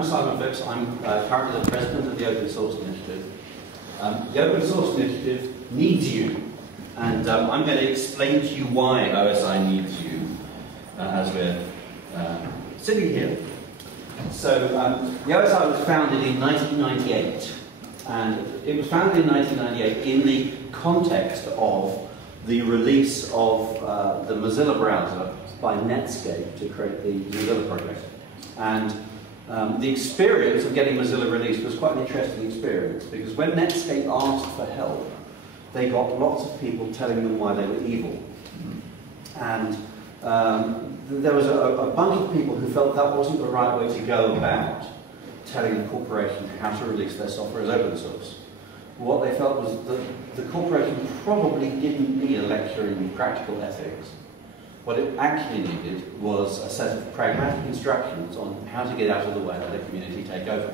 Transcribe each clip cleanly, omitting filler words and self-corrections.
I'm Simon Phipps. I'm currently the president of the Open Source Initiative. The Open Source Initiative needs you, and I'm going to explain to you why OSI needs you as we're sitting here. So the OSI was founded in 1998, and it was founded in 1998 in the context of the release of the Mozilla browser by Netscape to create the Mozilla project. And the experience of getting Mozilla released was quite an interesting experience, because when Netscape asked for help, they got lots of people telling them why they were evil. And there was a bunch of people who felt that wasn't the right way to go about telling a corporation how to release their software as open source. What they felt was that the corporation probably didn't need a lecture in practical ethics. What it actually needed was a set of pragmatic instructions on how to get out of the way and let the community take over.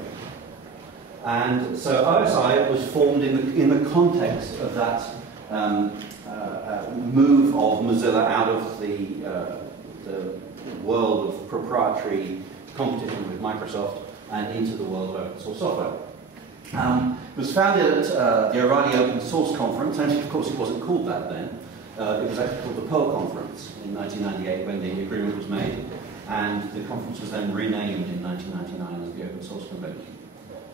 And so OSI was formed in the context of that move of Mozilla out of the world of proprietary competition with Microsoft and into the world of open source software. It was founded at the O'Reilly Open Source Conference, and of course it wasn't called that then. It was actually called the Pearl Conference in 1998 when the agreement was made, and the conference was then renamed in 1999 as the Open Source Convention.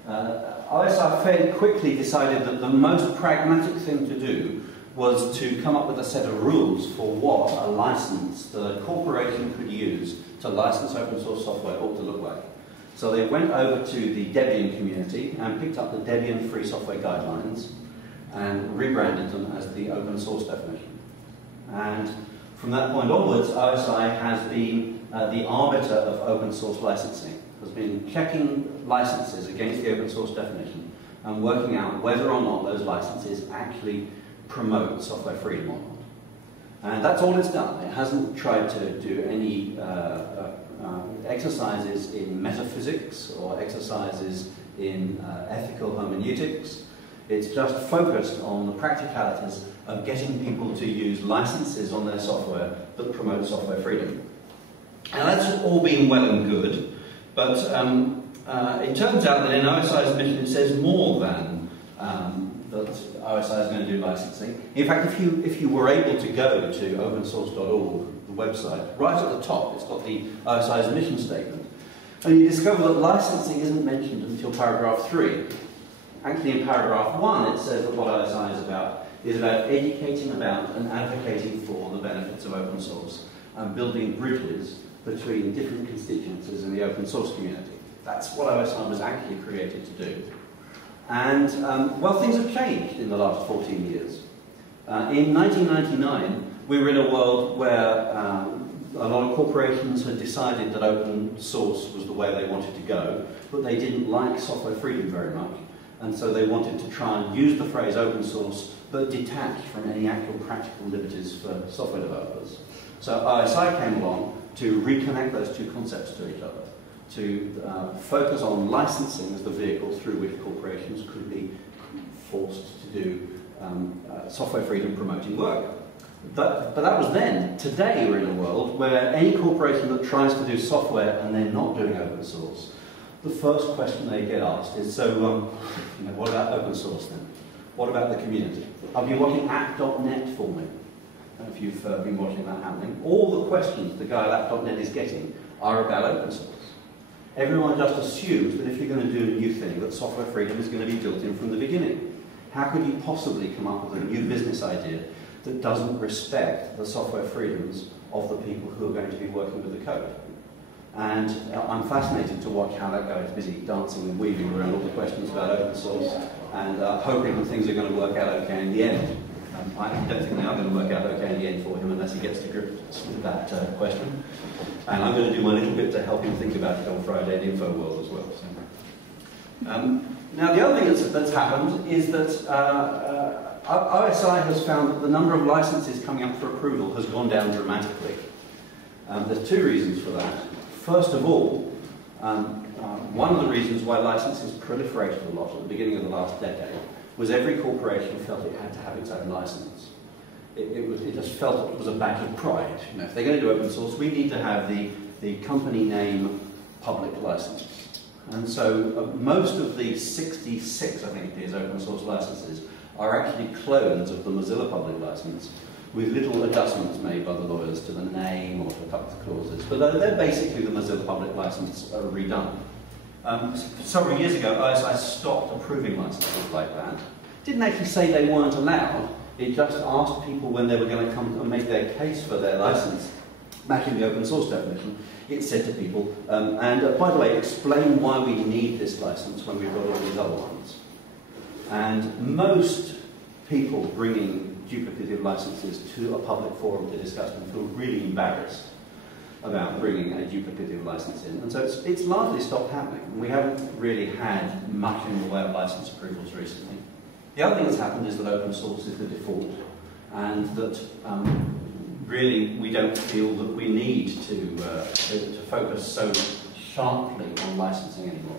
OSI fairly quickly decided that the most pragmatic thing to do was to come up with a set of rules for what a license that a corporation could use to license open source software ought to look like. So they went over to the Debian community and picked up the Debian Free Software Guidelines and rebranded them as the open source definition. And from that point onwards, OSI has been the arbiter of open source licensing, has been checking licenses against the open source definition and working out whether or not those licenses actually promote software freedom or not. And that's all it's done. It hasn't tried to do any exercises in metaphysics or exercises in ethical hermeneutics. It's just focused on the practicalities of getting people to use licenses on their software that promote software freedom. And that's all been well and good, but it turns out that in OSI's mission it says more than that OSI is going to do licensing. In fact, if you were able to go to opensource.org, the website, right at the top it's got the OSI's mission statement, and you discover that licensing isn't mentioned until paragraph 3. Actually, in paragraph 1, it says that what OSI is about educating about and advocating for the benefits of open source and building bridges between different constituencies in the open source community. That's what OSI was actually created to do. And, well, things have changed in the last 14 years. In 1999, we were in a world where a lot of corporations had decided that open source was the way they wanted to go, but they didn't like software freedom very much. And so they wanted to try and use the phrase open source, but detached from any actual practical liberties for software developers. So OSI came along to reconnect those two concepts to each other, to focus on licensing as the vehicle through which corporations could be forced to do software freedom promoting work. But that was then. Today we're in a world where any corporation that tries to do software and they're not doing open source, the first question they get asked is, so, what about open source then? What about the community? I've been watching app.net for me. I don't know if you've been watching that happening. All the questions the guy at app.net is getting are about open source. Everyone just assumes that if you're going to do a new thing, that software freedom is going to be built in from the beginning. How could you possibly come up with a new business idea that doesn't respect the software freedoms of the people who are going to be working with the code? And I'm fascinated to watch how that guy is busy dancing and weaving around all the questions about open source and hoping that things are going to work out okay in the end. I don't think they are going to work out okay in the end for him unless he gets to grips with that question. And I'm going to do my little bit to help him think about it on Friday in InfoWorld as well. So. Now the other thing that's happened is that OSI has found that the number of licenses coming up for approval has gone down dramatically. There's two reasons for that. First of all, one of the reasons why licenses proliferated a lot at the beginning of the last decade was every corporation felt it had to have its own license. It just felt it was a badge of pride. If they're going to do open source, we need to have the company name public license. And so most of the 66, I think it is, open source licenses are actually clones of the Mozilla public license, with little adjustments made by the lawyers to the name or to a couple of clauses. But they're basically the Mozilla public license redone. Several years ago, OSI stopped approving licenses like that. Didn't actually say they weren't allowed. It just asked people when they were going to come and make their case for their license, matching the open source definition. It said to people, and by the way, explain why we need this license when we've got all these other ones. And most people bringing duplicative licenses to a public forum to discuss them feel really embarrassed about bringing a duplicative license in. And so it's largely stopped happening. We haven't really had much in the way of license approvals recently. The other thing that's happened is that open source is the default, and that really we don't feel that we need to focus so sharply on licensing anymore.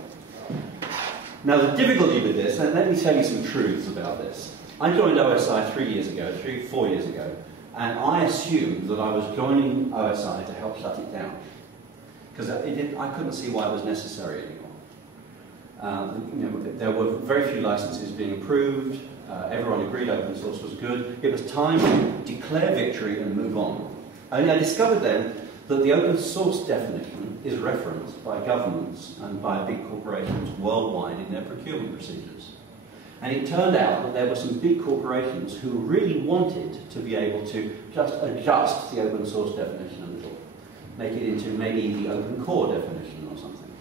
Now the difficulty with this, and let me tell you some truths about this. I joined OSI 4 years ago, and I assumed that I was joining OSI to help shut it down, because I couldn't see why it was necessary anymore. There were very few licenses being approved. Everyone agreed open source was good. It was time to declare victory and move on. Only I discovered then that the open source definition is referenced by governments and by big corporations worldwide in their procurement procedures. And it turned out that there were some big corporations who really wanted to be able to just adjust the open source definition a little, make it into maybe the open core definition or something.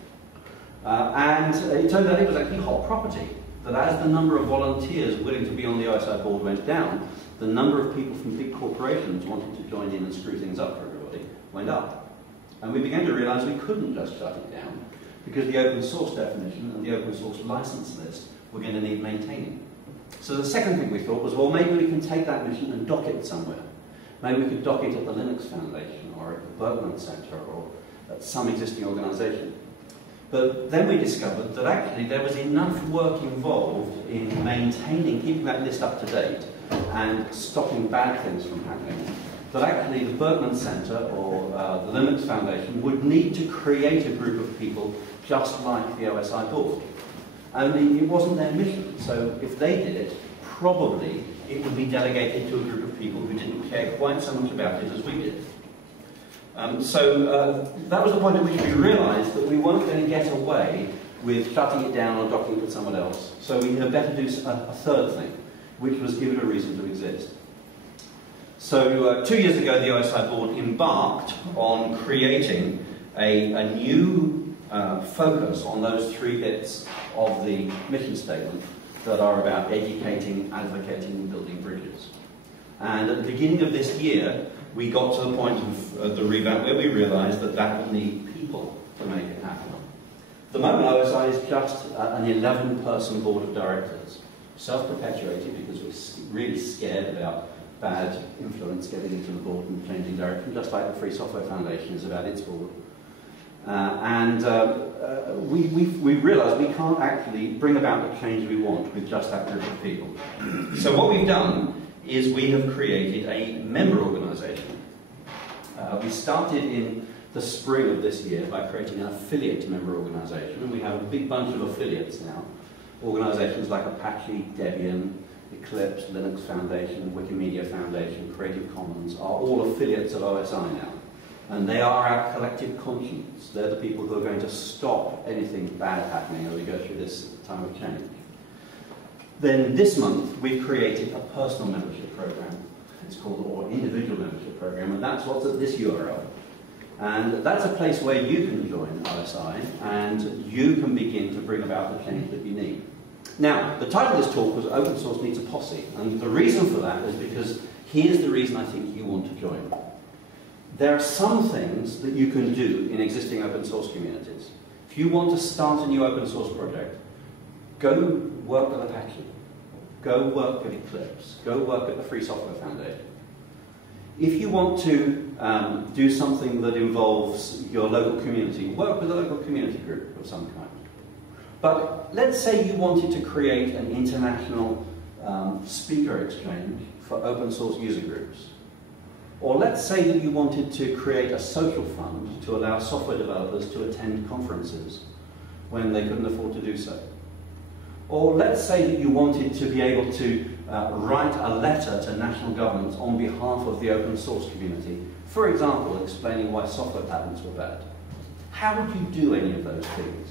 And it turned out it was actually hot property, that as the number of volunteers willing to be on the OSI board went down, the number of people from big corporations wanting to join in and screw things up for everybody went up. And we began to realize we couldn't just shut it down, because the open source definition and the open source license list were going to need maintaining. So the second thing we thought was, well, maybe we can take that mission and dock it somewhere. Maybe we could dock it at the Linux Foundation or at the Berkman Center or at some existing organization. But then we discovered that actually there was enough work involved in maintaining, keeping that list up to date and stopping bad things from happening, that actually the Berkman Center or the Linux Foundation would need to create a group of people just like the OSI board. Only it wasn't their mission, so if they did it, probably it would be delegated to a group of people who didn't care quite so much about it as we did. So that was the point at which we realised that we weren't going to get away with shutting it down or docking it with someone else. So we had better do a third thing, which was give it a reason to exist. So 2 years ago, the OSI board embarked on creating a new focus on those 3 bits of the mission statement that are about educating, advocating, and building bridges. And at the beginning of this year, we got to the point of the revamp where we realised that that would need people to make it happen. At the moment, OSI is just an 11-person board of directors, self-perpetuated because we're really scared about bad influence getting into the board and changing direction, just like the Free Software Foundation is about its board. We realised we can't actually bring about the change we want with just that group of people. So what we've done is we have created a member organisation. We started in the spring of this year by creating an affiliate member organisation, and we have a big bunch of affiliates now. Organisations like Apache, Debian, Eclipse, Linux Foundation, Wikimedia Foundation, Creative Commons are all affiliates of OSI now. And they are our collective conscience. They're the people who are going to stop anything bad happening as we go through this time of change. Then this month, we've created a personal membership program. It's called, or individual membership program, and that's what's at this URL. And that's a place where you can join OSI, and you can begin to bring about the change that you need. Now, the title of this talk was Open Source Needs a Posse, and the reason for that is because here's the reason I think you want to join. There are some things that you can do in existing open source communities. If you want to start a new open source project, go work with Apache, go work with Eclipse, go work at the Free Software Foundation. If you want to do something that involves your local community, work with a local community group of some kind. But let's say you wanted to create an international speaker exchange for open source user groups. Or let's say that you wanted to create a social fund to allow software developers to attend conferences when they couldn't afford to do so. Or let's say that you wanted to be able to write a letter to national governments on behalf of the open source community, for example, explaining why software patents were bad. How would you do any of those things?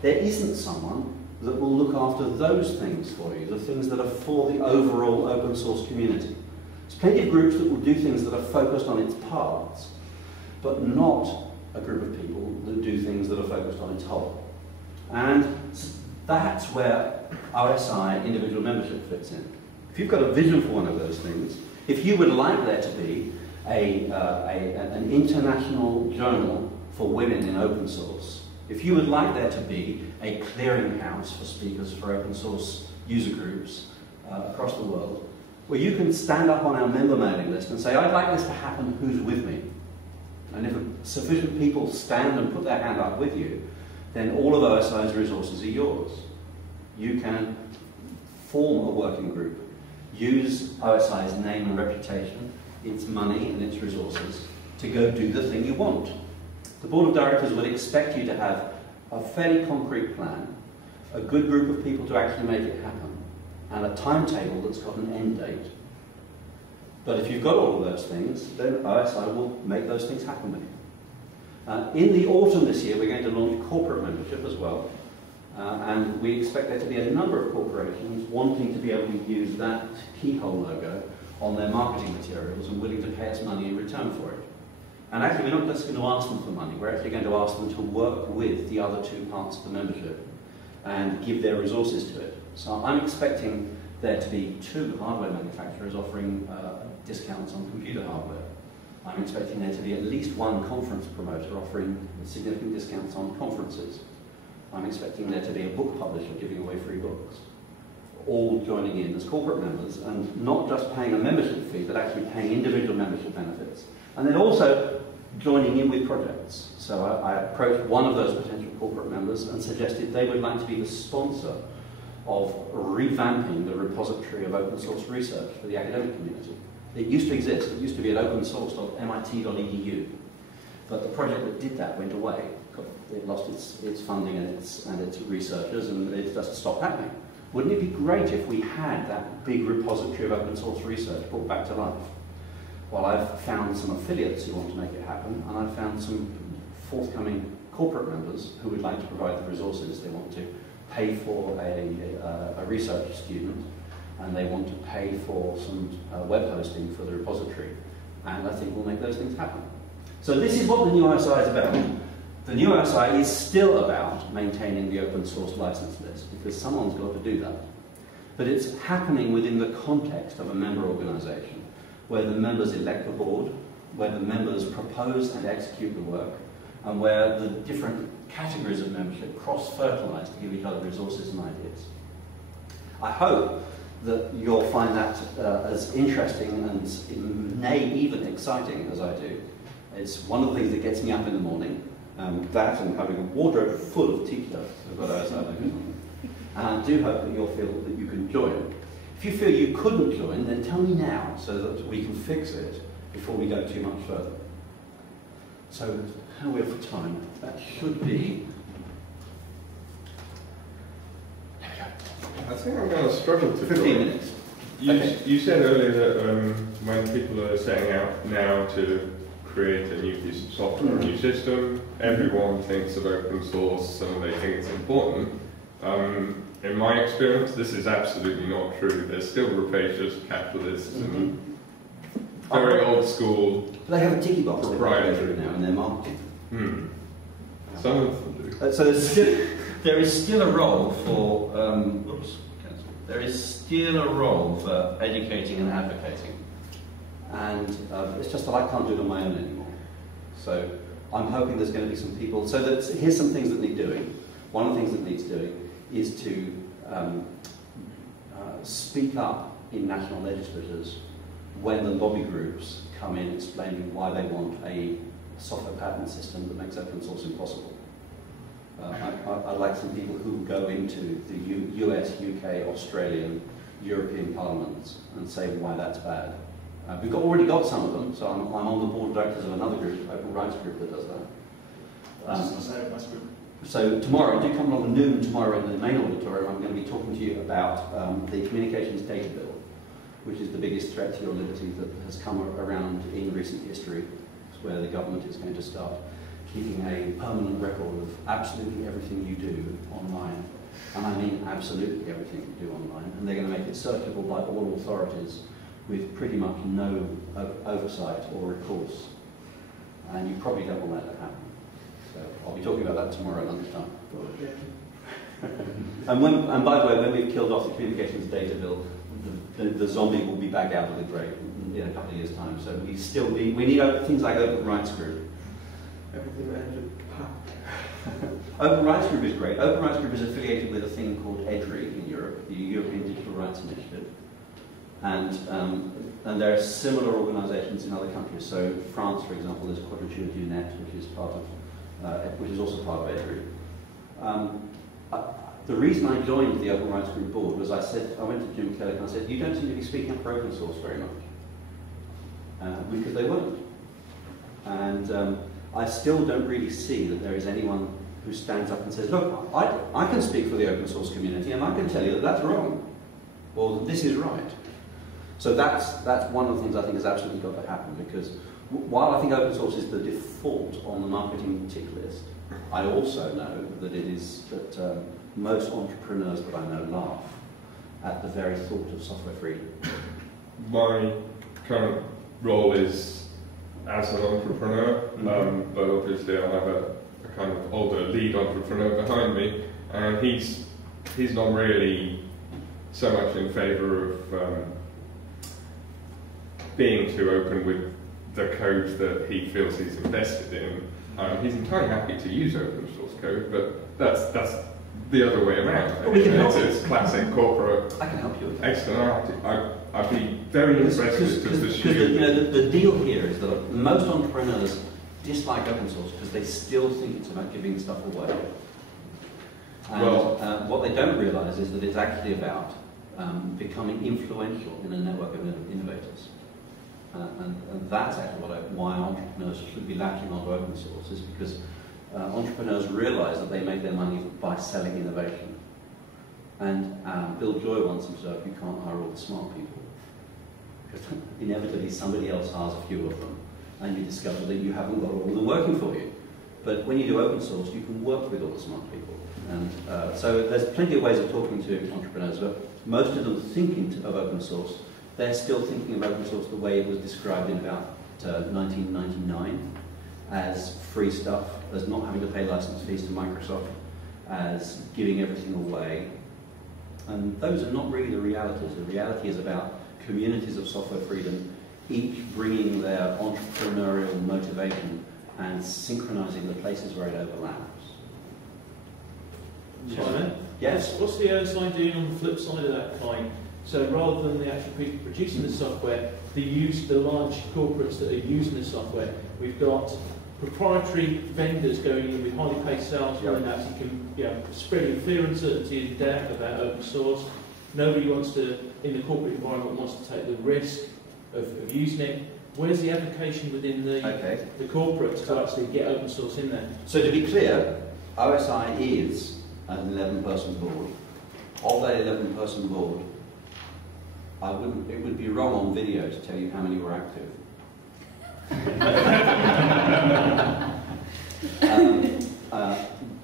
There isn't someone that will look after those things for you, the things that are for the overall open source community. There's plenty of groups that will do things that are focused on its parts, but not a group of people that do things that are focused on its whole. And that's where OSI individual membership fits in. If you've got a vision for one of those things, if you would like there to be an international journal for women in open source, if you would like there to be a clearinghouse for speakers for open source user groups across the world, where you can stand up on our member mailing list and say, I'd like this to happen, who's with me? And if sufficient people stand and put their hand up with you, then all of OSI's resources are yours. You can form a working group, use OSI's name and reputation, its money and its resources to go do the thing you want. The board of directors would expect you to have a fairly concrete plan, a good group of people to actually make it happen, and a timetable that's got an end date. But if you've got all of those things, then OSI will make those things happen with you. In the autumn this year, we're going to launch corporate membership as well, and we expect there to be a number of corporations wanting to be able to use that keyhole logo on their marketing materials and willing to pay us money in return for it. And actually, we're not just going to ask them for money, we're actually going to ask them to work with the other two parts of the membership and give their resources to it. So I'm expecting there to be 2 hardware manufacturers offering discounts on computer hardware. I'm expecting there to be at least 1 conference promoter offering significant discounts on conferences. I'm expecting there to be a book publisher giving away free books, all joining in as corporate members and not just paying a membership fee, but actually paying individual membership benefits. And then also joining in with projects. So I approached one of those potential corporate members and suggested they would like to be the sponsor of revamping the repository of open source research for the academic community. It used to exist. It used to be at opensource.mit.edu. But the project that did that went away. It lost its funding and its researchers, and it just stopped happening. Wouldn't it be great if we had that big repository of open source research brought back to life? Well, I've found some affiliates who want to make it happen, and I've found some forthcoming corporate members who would like to provide the resources. They want to pay for a research student, and they want to pay for some web hosting for the repository. And I think we'll make those things happen. So this is what the new OSI is about. The new OSI is still about maintaining the open source license list, because someone's got to do that. But it's happening within the context of a member organisation, where the members elect the board, where the members propose and execute the work, and where the different categories of membership cross-fertilise to give each other resources and ideas. I hope that you'll find that as interesting and may even exciting as I do. It's one of the things that gets me up in the morning, that and having a wardrobe full of t-shirts. And I do hope that you'll feel that you can join. If you feel you couldn't join, then tell me now so that we can fix it before we go too much further. So, how are we for time? That should be... There we go. I think I'm going to struggle to 15 minutes. You said earlier that when people are setting out now to create a new piece of software, a new system, everyone thinks of open source and they think it's important. In my experience, this is absolutely not true. They're still rapacious capitalists and very old school. They have a ticky box they've got through now in their marketing. Some of them do. So there is still a role for there is still a role for educating and advocating, and it's just that I can't do it on my own anymore. So I'm hoping there's going to be some people. So here's some things that need doing. One of the things that needs doing is to speak up in national legislators when the lobby groups come in explaining why they want a software patent system that makes open source impossible. I'd like some people who go into the US, UK, Australian, European parliaments and say why that's bad. We've already got some of them, so I'm on the board of directors of another group, Open Rights Group, that does that. So tomorrow, do come along at noon tomorrow in the main auditorium. I'm going to be talking to you about the Communications Data Bill, which is the biggest threat to your liberty that has come around in recent history. It's where the government is going to start keeping a permanent record of absolutely everything you do online. And I mean absolutely everything you do online. And they're going to make it searchable by all authorities with pretty much no oversight or recourse. And you probably don't want that to happen. So I'll be talking about that tomorrow at lunchtime. And by the way, when we've killed off the Communications Data Bill, the zombie will be back out of the grave in a couple of years' time. So we need things like Open Rights Group. Everything that ends with Open Rights Group is great. Open Rights Group is affiliated with a thing called EDRI in Europe, the European Digital Rights Initiative. And there are similar organisations in other countries. So France, for example, there's Quadrature du Net, which is also part of EDRI. The reason I joined the Open Rights Group board was I went to Jim Kelly and I said, you don't seem to be speaking up for open source very much. Because they weren't. And I still don't really see that there is anyone who stands up and says, look, I can speak for the open source community and I can tell you that that's wrong, or that this is right. So that's one of the things I think has absolutely got to happen, because while I think open source is the default on the marketing tick list, I also know that most entrepreneurs that I know laugh at the very thought of software freedom. My current role is as an entrepreneur, but obviously I have a kind of older lead entrepreneur behind me, and he's not really so much in favour of being too open with the code that he feels he's invested in. He's entirely happy to use open source code, but that's the other way around. It's classic corporate externality. I'd be very interested to pursue. The deal here is that most entrepreneurs dislike open source because they still think it's about giving stuff away. And what they don't realise is that it's actually about becoming influential in a network of innovators. And that's actually why entrepreneurs should be latching onto open source, is because entrepreneurs realise that they make their money by selling innovation. And Bill Joy once observed, you can't hire all the smart people. Because inevitably somebody else hires a few of them, and you discover that you haven't got all of them working for you. But when you do open source, you can work with all the smart people. And so there's plenty of ways of talking to entrepreneurs, but most of them thinking of open source, they're still thinking of open source the way it was described in about 1999, as free stuff, as not having to pay license fees to Microsoft, as giving everything away. And those are not really the realities. The reality is about communities of software freedom, each bringing their entrepreneurial motivation and synchronizing the places where it overlaps. Simon? Yes? What's the OSI doing on the flip side of that coin? So rather than the actual people producing the software, the large corporates that are using the software, we've got proprietary vendors going in with highly paid salesmen that actually can spreading fear, uncertainty and doubt about open source. Nobody wants to, in the corporate environment, wants to take the risk of using it. Where's the application within the corporates to actually get open source in there? So to be clear, OSI is an 11-person board. Of that 11-person board, it would be wrong on video to tell you how many were active.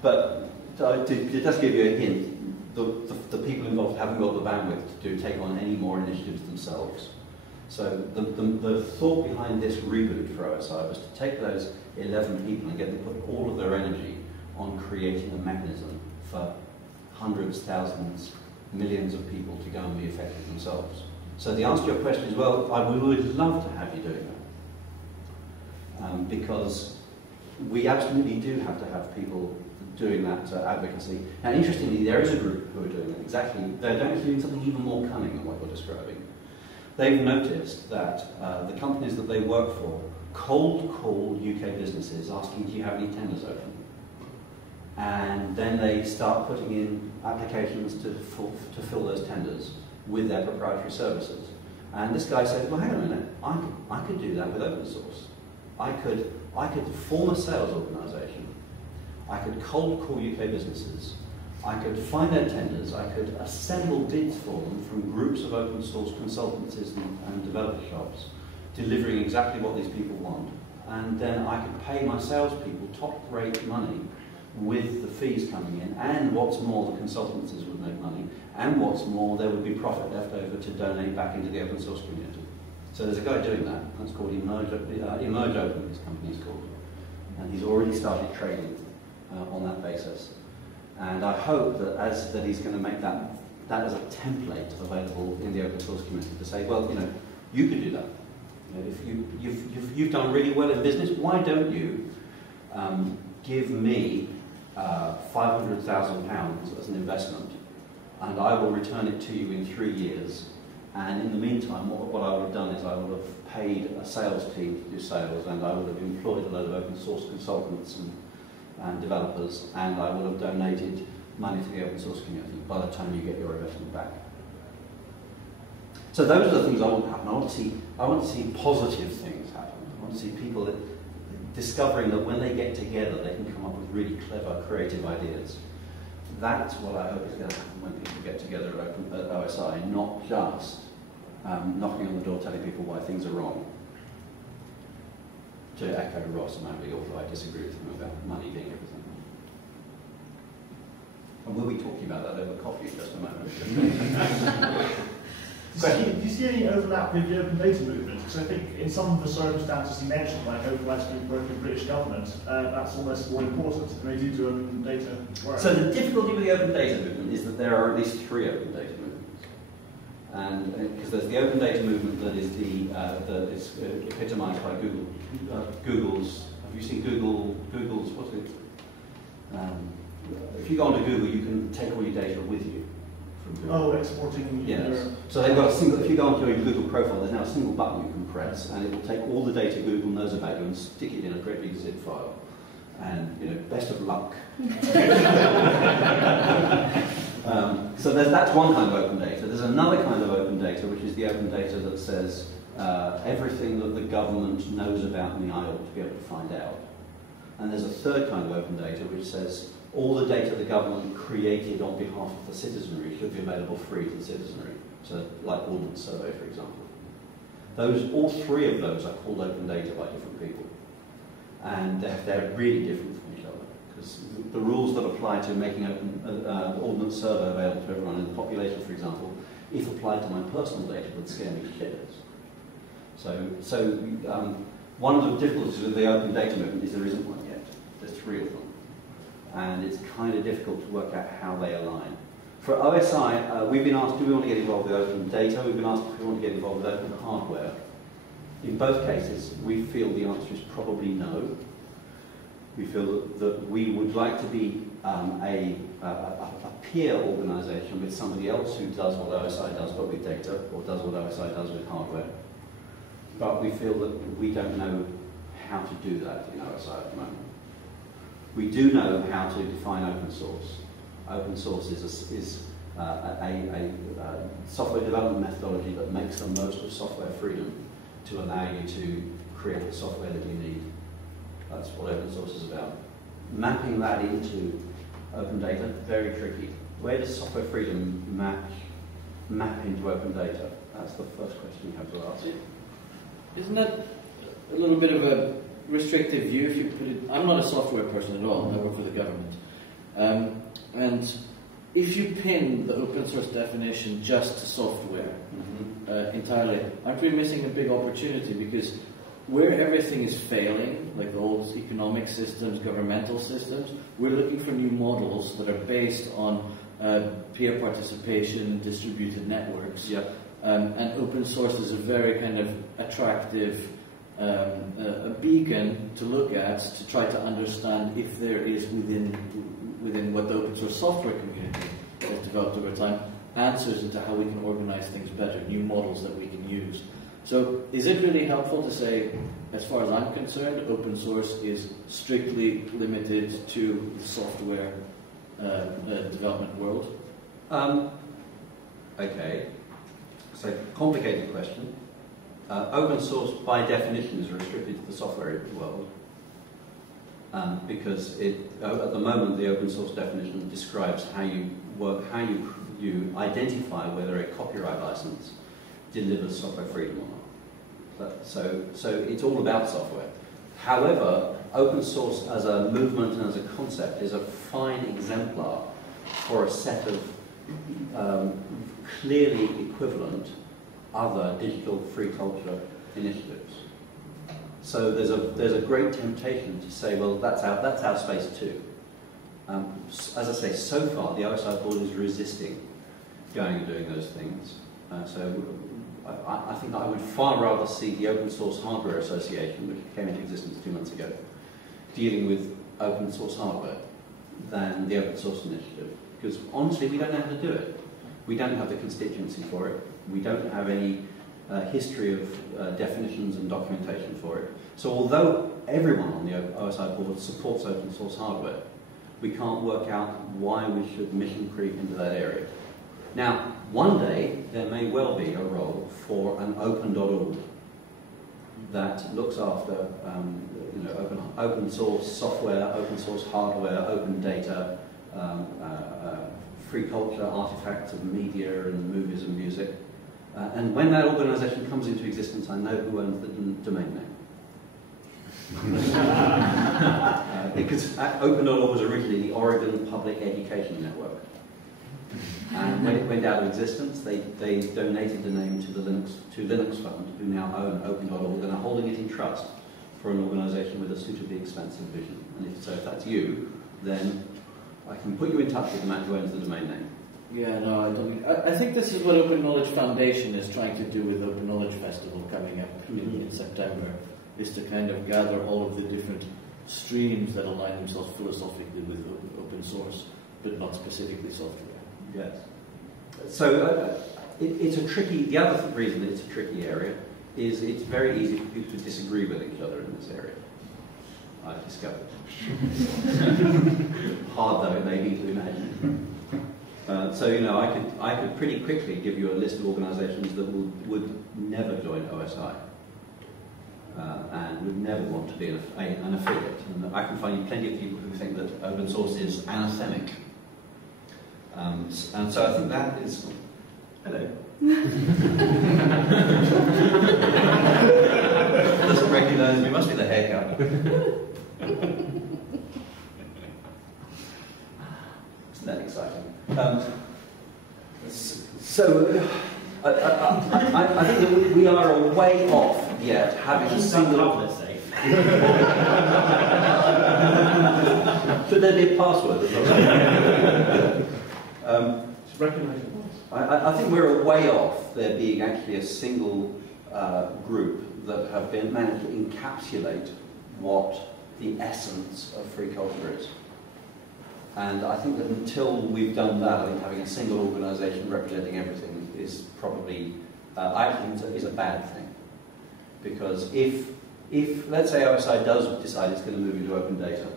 But to just give you a hint, the people involved haven't got the bandwidth to take on any more initiatives themselves. So the thought behind this reboot for OSI was to take those 11 people and get them to put all of their energy on creating a mechanism for hundreds, thousands, millions of people to go and be effective themselves. So the answer to your question is, well, we would love to have you doing that. Because we absolutely do have to have people doing that advocacy. Now, interestingly, there is a group who are doing it exactly. They're doing something even more cunning than what you're describing. They've noticed that the companies that they work for cold call UK businesses asking, do you have any tenders open? And then they start putting in applications to fill those tenders with their proprietary services. And this guy said, well, hang on a minute, I could do that with open source. I could form a sales organization. I could cold call UK businesses, I could find their tenders, I could assemble bids for them from groups of open source consultancies and developer shops, delivering exactly what these people want. And then I could pay my salespeople top rate money with the fees coming in, and what's more, the consultancies would make money, and what's more, there would be profit left over to donate back into the open source community. So there's a guy doing that. That's called Emerge Open, his company is called. And he's already started trading on that basis. And I hope that he's going to make that as a template available in the open source community to say, well, you know, you could do that. You know, if you've done really well in business, why don't you give me £500,000 as an investment, and I will return it to you in 3 years. And in the meantime, what I would have done is I would have paid a sales team to do sales, and I would have employed a load of open source consultants and developers, and I would have donated money to the open source community by the time you get your investment back. So those are the things I want to happen. I want to see positive things happen. I want to see people discovering that when they get together, they can come up with really clever, creative ideas. That's what I hope is going to happen when people get together at OSI, not just knocking on the door telling people why things are wrong. To echo Ross and Andy, although I disagree with him about money being everything. And we'll be talking about that over coffee in just a moment. Do you see any overlap with the open data movement? Because I think in some of the circumstances you mentioned, like open license work in British government, that's almost more important, and they do open data work. So the difficulty with the open data movement is that there are at least 3 open data movements. And because there's the open data movement that is that is epitomised by Google. Google's. Have you seen Google's? What's it? If you go onto Google, you can take all your data with you. Oh, exporting. Yes. So they've got a single. If you go onto your Google profile, there's now a single button you can press, and it will take all the data Google knows about you and stick it in a great big zip file. And you know, best of luck. So that's one kind of open data. There's another kind of open data, which is the open data that says everything that the government knows about me, I ought to be able to find out. And there's a third kind of open data, which says all the data the government created on behalf of the citizenry should be available free to the citizenry. So, like Ordnance Survey, for example. All 3 of those are called open data by different people. And they're really different from each other. Because the rules that apply to making Ordnance Survey available to everyone in the population, for example, if applied to my personal data, would scare me shitless. So one of the difficulties with the open data movement is there isn't one yet. There's 3 of them. And it's kind of difficult to work out how they align. For OSI, we've been asked, do we want to get involved with open data? We've been asked if we want to get involved with open hardware. In both cases, we feel the answer is probably no. We feel that we would like to be a peer organisation with somebody else who does what OSI does but with data, or does what OSI does with hardware. But we feel that we don't know how to do that in OSI at the moment. We do know how to define open source. Open source is a software development methodology that makes the most of software freedom to allow you to create the software that you need. That's what open source is about. Mapping that into open data, very tricky. Where does software freedom map into open data? That's the first question you have to ask. Isn't that a little bit of a restrictive view if you put it? I'm not a software person at all. I work for the government. And if you pin the open source definition just to software entirely, aren't we missing a big opportunity? Because where everything is failing, like the old economic systems, governmental systems, we're looking for new models that are based on peer participation, distributed networks. Yep. And open source is a very kind of attractive a beacon to look at to try to understand if there is within what the open source software community has developed over time answers into how we can organize things better, new models that we can use. So is it really helpful to say, as far as I'm concerned, open source is strictly limited to the software development world? Okay, so complicated question. Open source by definition is restricted to the software world. because at the moment the open source definition describes how you work, how you identify whether a copyright license delivers software freedom or not. So it's all about software. However, open source as a movement and as a concept is a fine exemplar for a set of clearly equivalent other digital free culture initiatives. So there's a great temptation to say, well, that's our space too. As I say, so far the OSI board is resisting going and doing those things. So I think I would far rather see the Open Source Hardware Association, which came into existence 2 months ago, dealing with open source hardware than the Open Source Initiative. Because honestly, we don't know how to do it. We don't have the constituency for it. We don't have any history of definitions and documentation for it. So although everyone on the OSI board supports open source hardware, we can't work out why we should mission creep into that area. Now, one day there may well be a role for an open.org that looks after open source software, open source hardware, open data, free culture, artifacts of media and movies and music. And when that organisation comes into existence, I know who owns the domain name. Because Open.org was originally the Oregon Public Education Network. And when it went out of existence, they donated the name to the Linux Fund, who now own Open.org and are holding it in trust for an organisation with a suitably expensive vision. And if that's you, then I can put you in touch with the man who owns the domain name. Yeah, no, I think this is what Open Knowledge Foundation is trying to do with Open Knowledge Festival coming up in September, is to kind of gather all of the different streams that align themselves philosophically with open source, but not specifically software. Yes. So it's a tricky, the other reason that it's a tricky area is it's very easy for people to disagree with each other in this area, I've discovered. Hard though it may be to imagine. So, you know, I could pretty quickly give you a list of organisations that would never join OSI and would never want to be an affiliate. And I can find you plenty of people who think that open source is anathemic. And so I think that is... Hello. Doesn't recognise me, must be the haircut. Isn't that exciting? I think that we are a way off yet having a single... Should there be a password? I think we're a way off there being actually a single group that have been managed to encapsulate what the essence of free culture is. And I think that until we've done that, I think having a single organisation representing everything is probably, I think is a bad thing. Because if let's say OSI does decide it's going to move into open data,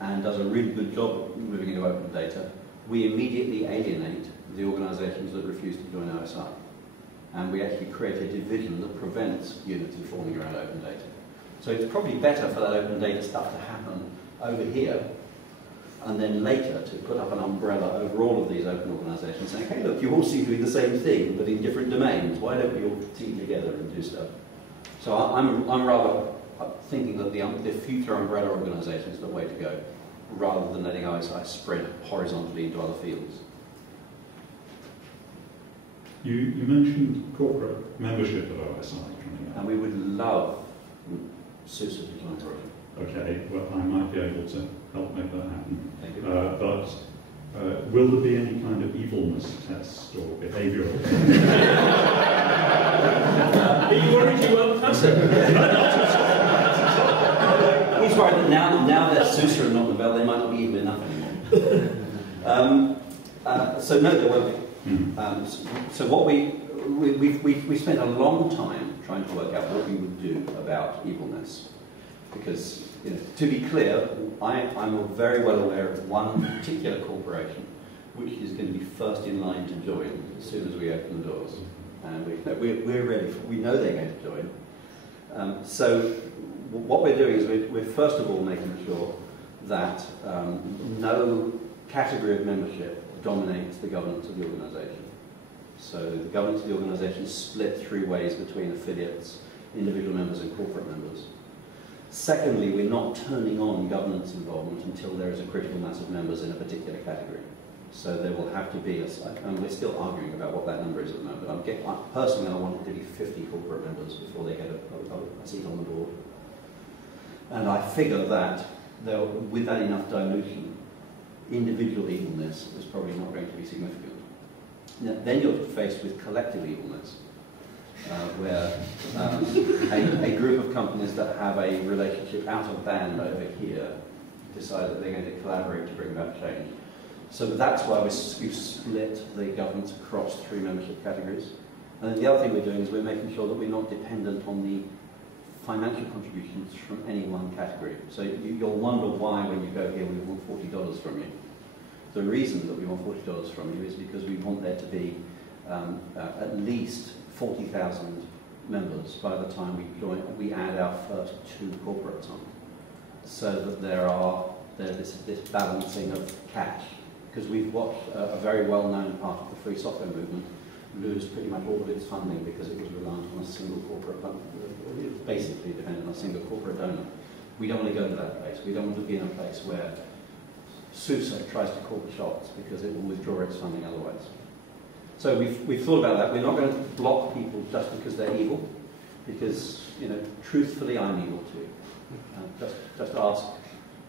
and does a really good job of moving into open data, we immediately alienate the organisations that refuse to join OSI. And we actually create a division that prevents unity forming around open data. So it's probably better for that open data stuff to happen over here, and then later to put up an umbrella over all of these open organisations saying, hey look, you all seem to be the same thing, but in different domains. Why don't we all team together and do stuff? So I'm rather thinking that the future umbrella organisation is the way to go, rather than letting OSI spread horizontally into other fields. You mentioned corporate membership of OSI coming up. And we would love SUSE to join the project. Okay, well, I might be able to help make that happen. Thank you. But will there be any kind of evilness test or behavioural? Are you worried you won't pass it? He's worried that now they're SUSE and not Novell, they might not be evil enough anymore. So no, there won't be. So what we spent a long time trying to work out what we would do about evilness. Because, you know, to be clear, I'm very well aware of one particular corporation which is going to be first in line to join as soon as we open the doors. And we're ready. We know they're going to join. So what we're doing is we're first of all making sure that no category of membership dominates the governance of the organisation. So the governance of the organisation is split 3 ways between affiliates, individual members and corporate members. Secondly, we're not turning on governance involvement until there is a critical mass of members in a particular category. So there will have to be and we're still arguing about what that number is at the moment. Personally, I want it to be 50 corporate members before they get a seat on the board. And I figure that with that enough dilution, individual evilness is probably not going to be significant. Now, then you're faced with collective evilness, where a group of companies that have a relationship out of band over here decide that they're going to collaborate to bring about change. So that's why we've split the governance across 3 membership categories. And then the other thing we're doing is we're making sure that we're not dependent on the financial contributions from any one category. So you'll wonder why when you go here we want $40 from you. The reason that we want $40 from you is because we want there to be at least 40,000 members by the time we add our first 2 corporates on, so that there's this balancing of cash. Because we've watched a very well-known part of the free software movement lose pretty much all of its funding because it was reliant on a single corporate fund. It was basically dependent on a single corporate donor. We don't want to go to that place. We don't want to be in a place where SUSE tries to call the shots because it will withdraw its funding otherwise. So we've thought about that. We're not going to block people just because they're evil, because, truthfully, I'm evil too. Just ask.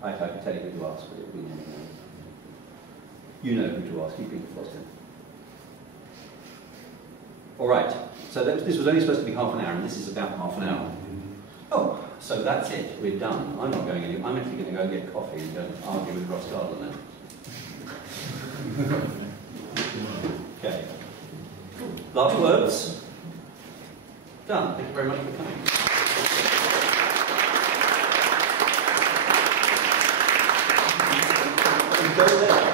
I can tell you who to ask, but it will be none. You know who to ask. You've been to Fosden. All right. So this was only supposed to be half an hour, and this is about half an hour. Oh, so that's it. We're done. I'm not going anywhere. I'm actually going to go and get coffee and go and argue with Ross Gardner now. Okay. Last words? Done. Thank you very much for coming. Go there.